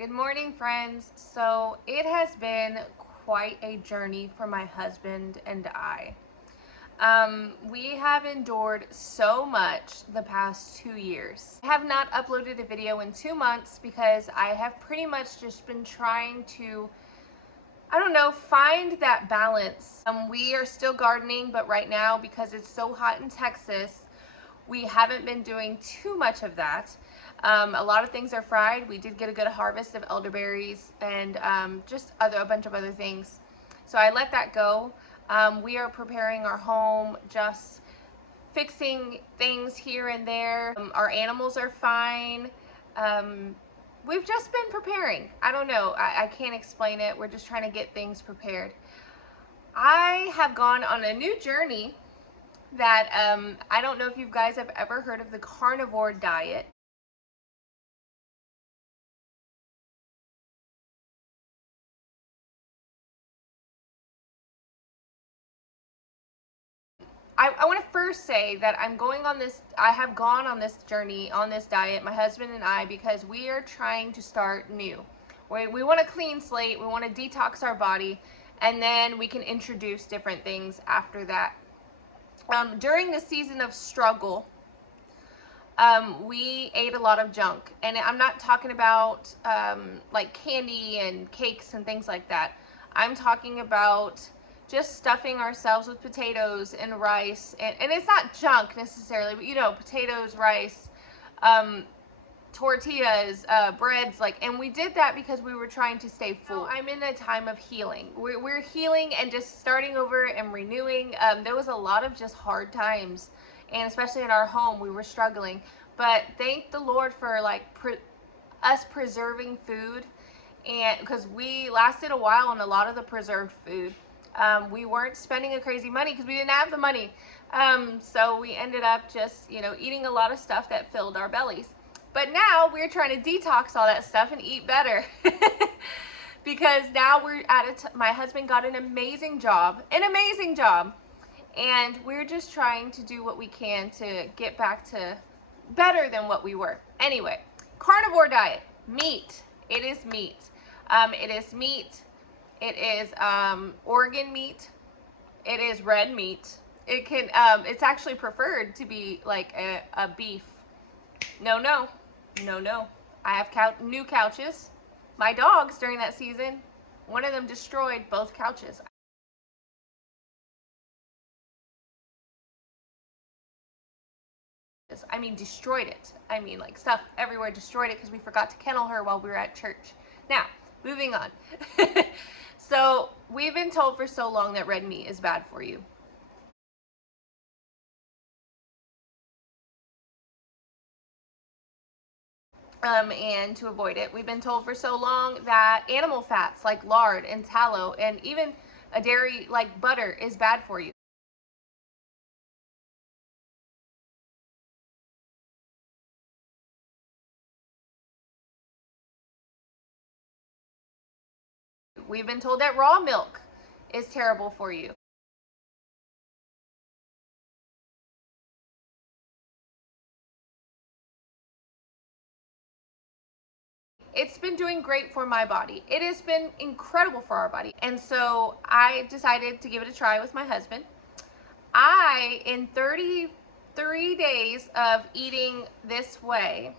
Good morning, friends. So it has been quite a journey for my husband and I. We have endured so much the past 2 years. I have not uploaded a video in 2 months because I have pretty much just been trying to, find that balance. We are still gardening, but right now, because it's so hot in Texas, we haven't been doing too much of that. A lot of things are fried. We did get a good harvest of elderberries and just a bunch of other things. So I let that go. We are preparing our home, just fixing things here and there. Our animals are fine. We've just been preparing. I don't know. I can't explain it. We're just trying to get things prepared. I have gone on a new journey that I don't know if you guys have ever heard of the carnivore diet. I want to first say that I have gone on this journey, on this diet, my husband and I, because we are trying to start new. We want a clean slate, we want to detox our body, and then we can introduce different things after that. During the season of struggle, we ate a lot of junk, and I'm not talking about like candy and cakes and things like that. I'm talking about just stuffing ourselves with potatoes and rice, and it's not junk necessarily, but potatoes, rice, tortillas, breads, and we did that because we were trying to stay full. I'm in a time of healing. We're healing and just starting over and renewing. There was a lot of just hard times, and especially in our home, we were struggling. But thank the Lord for us preserving food, and because we lasted a while on a lot of the preserved food. We weren't spending a crazy money because we didn't have the money. So we ended up just, eating a lot of stuff that filled our bellies. But now we're trying to detox all that stuff and eat better. Because now we're my husband got an amazing job, and we're just trying to do what we can to get back to better than what we were. Anyway, carnivore diet, meat. It is meat. It is meat. It is organ meat. It is red meat. It's actually preferred to be like a beef. No. I have new couches. My dogs during that season, one of them destroyed both couches. I mean, destroyed it. I mean, like stuff everywhere, destroyed it because we forgot to kennel her while we were at church. Now, moving on. So, we've been told for so long that red meat is bad for you. And to avoid it, we've been told for so long that animal fats like lard and tallow and even a dairy like butter is bad for you. We've been told that raw milk is terrible for you. It's been doing great for my body. It has been incredible for our body. And so I decided to give it a try with my husband. In 33 days of eating this way,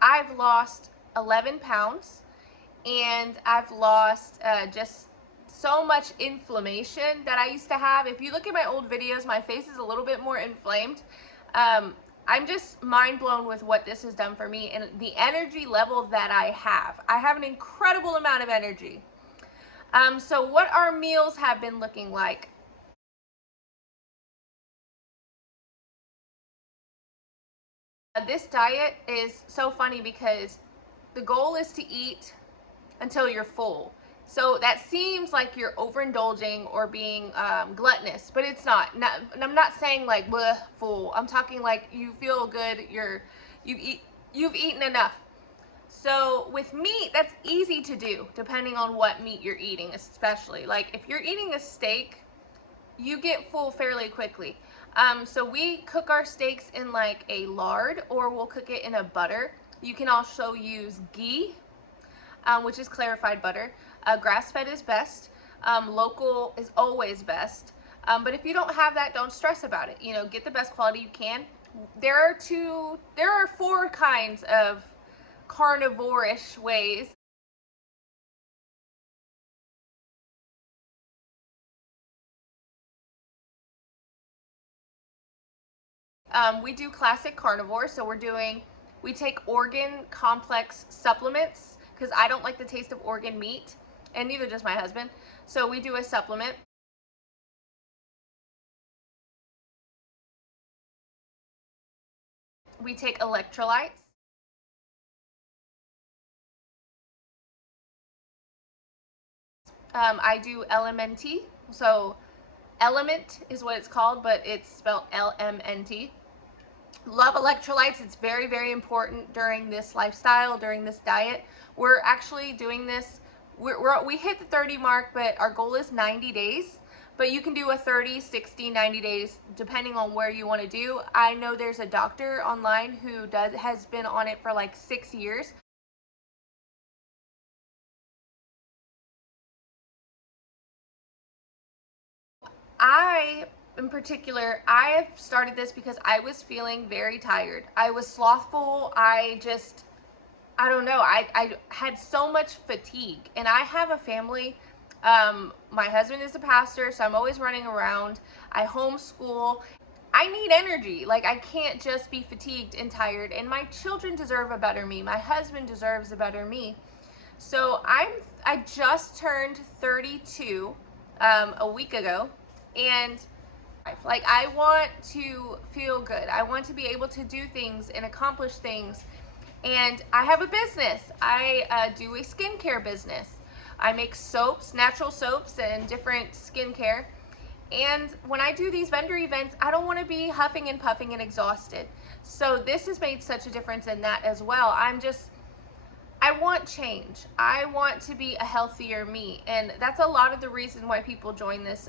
I've lost 11 pounds, and I've lost just so much inflammation that I used to have. If you look at my old videos, my face is a little bit more inflamed. I'm just mind blown with what this has done for me and the energy level that I have. I have an incredible amount of energy. So what our meals have been looking like. This diet is so funny because the goal is to eat until you're full. So that seems like you're overindulging or being gluttonous, but it's not. I'm not saying like bleh, full. I'm talking like you feel good. You've eaten enough. So with meat, that's easy to do depending on what meat you're eating, especially like if you're eating a steak, you get full fairly quickly. So we cook our steaks in like a lard, or we'll cook it in a butter. You can also use ghee, which is clarified butter. Grass-fed is best. Local is always best. But if you don't have that, don't stress about it. You know, get the best quality you can. There are 4 kinds of carnivore-ish ways. We do classic carnivore, so we take organ complex supplements, because I don't like the taste of organ meat, and neither does my husband. So we do a supplement. We take electrolytes. I do LMNT, so element is what it's called, but it's spelled LMNT. Love electrolytes. It's very, very important during this lifestyle, during this diet. We're actually doing this, we hit the 30 mark, but our goal is 90 days. But you can do a 30, 60, 90 days, depending on where you want to do. I know there's a doctor online who has been on it for like 6 years. In particular, I have started this because I was feeling very tired. I was slothful. I don't know. I had so much fatigue, and I have a family. My husband is a pastor, so I'm always running around. I homeschool. I need energy. Like, I can't just be fatigued and tired, and my children deserve a better me. My husband deserves a better me. So I just turned 32 a week ago, and like, I want to feel good. I want to be able to do things and accomplish things. And I have a business. I do a skincare business. I make soaps, natural soaps, and different skincare. And when I do these vendor events, I don't want to be huffing and puffing and exhausted. So this has made such a difference in that as well. I want change. I want to be a healthier me. And that's a lot of the reason why people join this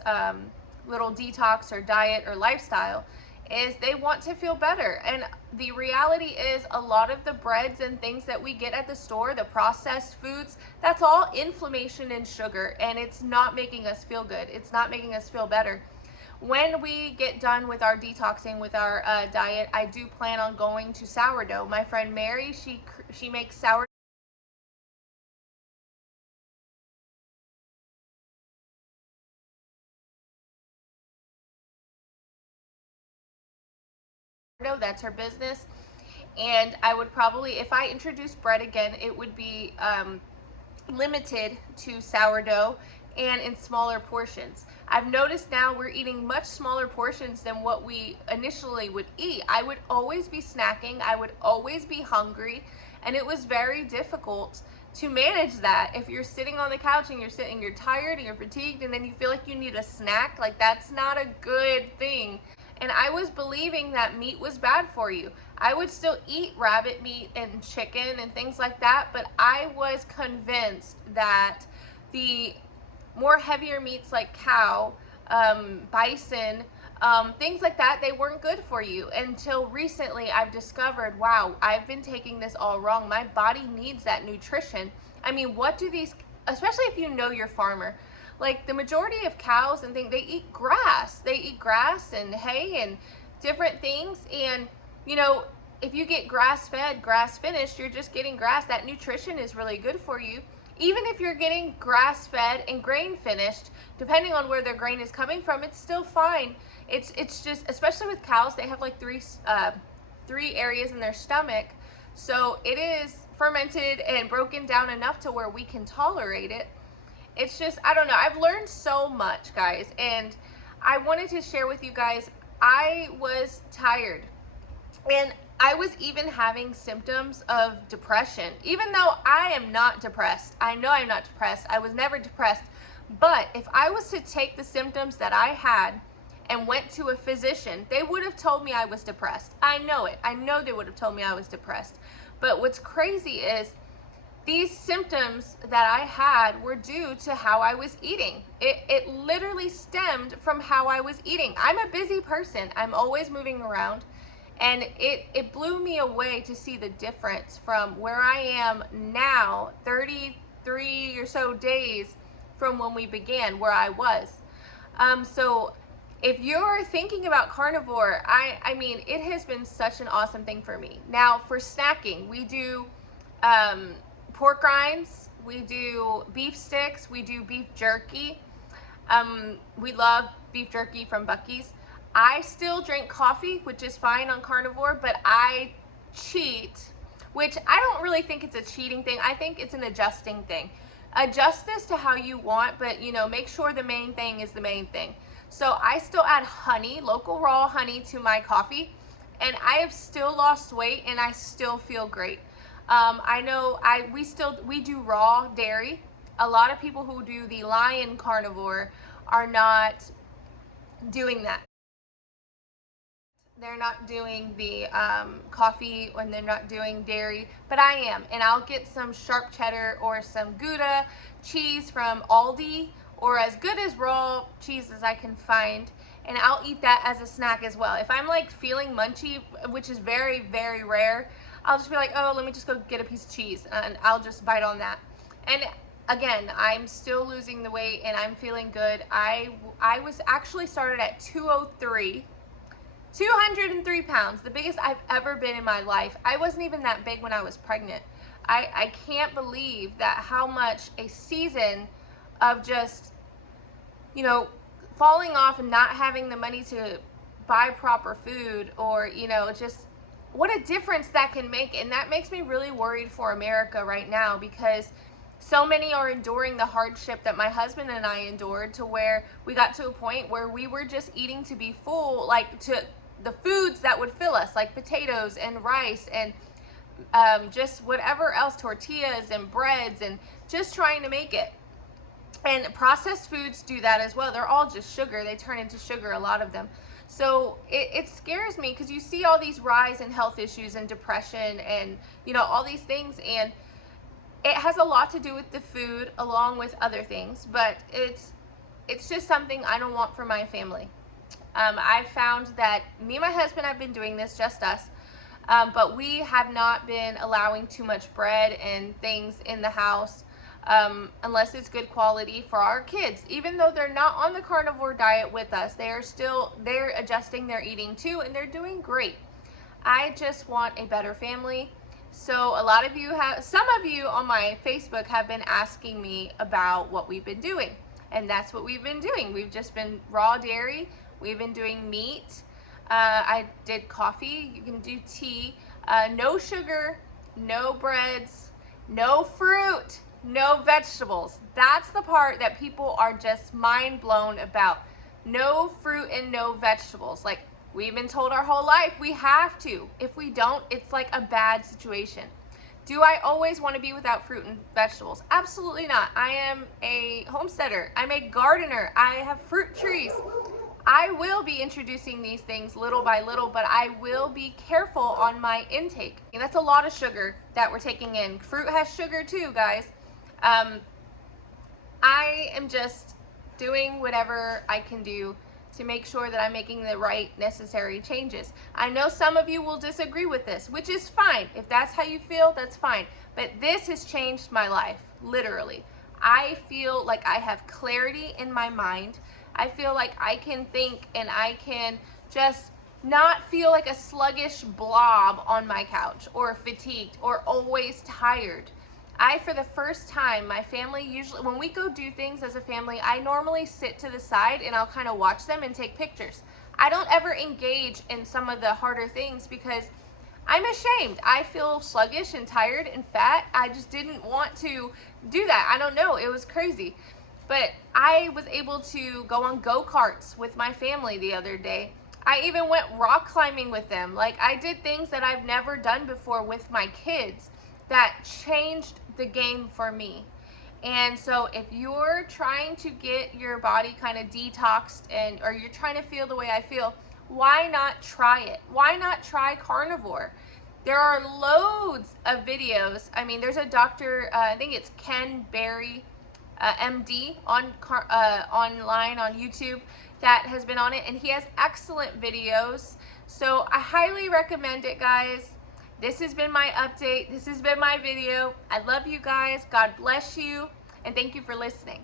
little detox or diet or lifestyle, is they want to feel better. And the reality is, a lot of the breads and things that we get at the store, the processed foods, that's all inflammation and sugar, and it's not making us feel good. It's not making us feel better. When we get done with our detoxing, with our diet, I do plan on going to sourdough. My friend Mary, she makes sourdough. That's her business. And I would probably, if I introduce bread again, it would be limited to sourdough and in smaller portions. I've noticed now we're eating much smaller portions than what we initially would eat. I would always be snacking. I would always be hungry. And it was very difficult to manage that. If you're sitting on the couch and you're tired and you're fatigued, and then you feel like you need a snack, like, that's not a good thing. And I was believing that meat was bad for you. I would still eat rabbit meat and chicken and things like that, but I was convinced that the more heavier meats like cow, bison, things like that, they weren't good for you. Until recently, I've discovered, wow, I've been taking this all wrong. My body needs that nutrition. I mean, what do these, especially if you know your farmer, like the majority of cows and things, they eat grass. They eat grass and hay and different things. And, you know, if you get grass-fed, grass-finished, you're just getting grass. That nutrition is really good for you. Even if you're getting grass-fed and grain-finished, depending on where their grain is coming from, it's still fine. It's just, especially with cows, they have like three areas in their stomach. So it is fermented and broken down enough to where we can tolerate it. It's just, I don't know. I've learned so much, guys, and I wanted to share with you guys. I was tired, and I was even having symptoms of depression, even though I am not depressed. I know I'm not depressed. I was never depressed. But if I was to take the symptoms that I had and went to a physician, they would have told me I was depressed. I know it. I know they would have told me I was depressed. But what's crazy is, these symptoms that I had were due to how I was eating. It literally stemmed from how I was eating. I'm a busy person. I'm always moving around. And it blew me away to see the difference from where I am now, 33 or so days from when we began, where I was. So if you're thinking about carnivore, I mean, it has been such an awesome thing for me. Now, for snacking, we do pork rinds, we do beef sticks, we do beef jerky. We love beef jerky from Buc-ee's. I still drink coffee, which is fine on carnivore, but I cheat, which I don't really think it's a cheating thing. I think it's an adjusting thing. Adjust this to how you want, but you know, make sure the main thing is the main thing. So I still add honey, local raw honey, to my coffee, and I have still lost weight and I still feel great. I know we do raw dairy. A lot of people who do the Lion carnivore are not doing that. They're not doing the coffee, when they're not doing dairy, but I am. And I'll get some sharp cheddar or some Gouda cheese from Aldi, or as good as raw cheese as I can find, and I'll eat that as a snack as well. If I'm like feeling munchy, which is very, very rare, I'll just be like, oh, let me just go get a piece of cheese, and I'll just bite on that. And again, I'm still losing the weight and I'm feeling good. I was actually started at 203 pounds, the biggest I've ever been in my life. I wasn't even that big when I was pregnant. I can't believe that how much a season of just, you know, falling off and not having the money to buy proper food, or, you know, just what a difference that can make. And that makes me really worried for America right now, because so many are enduring the hardship that my husband and I endured, to where we got to a point where we were just eating to be full, like to the foods that would fill us, like potatoes and rice and just whatever else, tortillas and breads, and just trying to make it. And processed foods do that as well. They're all just sugar. They turn into sugar, a lot of them. So it scares me, because you see all these rise in health issues and depression and, you know, all these things, and it has a lot to do with the food along with other things, but it's just something I don't want for my family. I found that me and my husband have been doing this, just us, but we have not been allowing too much bread and things in the house, unless it's good quality for our kids. Even though they're not on the carnivore diet with us, they're adjusting their eating too, and they're doing great. I just want a better family. So a lot of you some of you on my Facebook have been asking me about what we've been doing, and that's what we've been doing. We've just been raw dairy. We've been doing meat. I did coffee. You can do tea. No sugar, no breads, no fruit, no vegetables. That's the part that people are just mind blown about. No fruit and no vegetables. Like, we've been told our whole life we have to. If we don't, it's like a bad situation. Do I always want to be without fruit and vegetables? Absolutely not. I am a homesteader. I'm a gardener. I have fruit trees. I will be introducing these things little by little, but I will be careful on my intake. And that's a lot of sugar that we're taking in. Fruit has sugar too, guys. I am just doing whatever I can do to make sure that I'm making the right necessary changes. I know some of you will disagree with this, which is fine. If that's how you feel, that's fine. But this has changed my life, literally. I feel like I have clarity in my mind. I feel like I can think, and I can just not feel like a sluggish blob on my couch, or fatigued, or always tired. For the first time, my family, usually when we go do things as a family, I normally sit to the side and I'll kind of watch them and take pictures. I don't ever engage in some of the harder things, because I'm ashamed. I feel sluggish and tired and fat. I just didn't want to do that. I don't know. It was crazy. But I was able to go on go-karts with my family the other day. I even went rock climbing with them. Like, I did things that I've never done before with my kids that changed the game for me. And so if you're trying to get your body kind of detoxed, or you're trying to feel the way I feel, why not try it? Why not try carnivore? There are loads of videos. I mean, there's a doctor, I think it's Ken Berry, MD, online on YouTube that has been on it, and he has excellent videos. So I highly recommend it, guys. This has been my update. This has been my video. I love you guys. God bless you, and thank you for listening.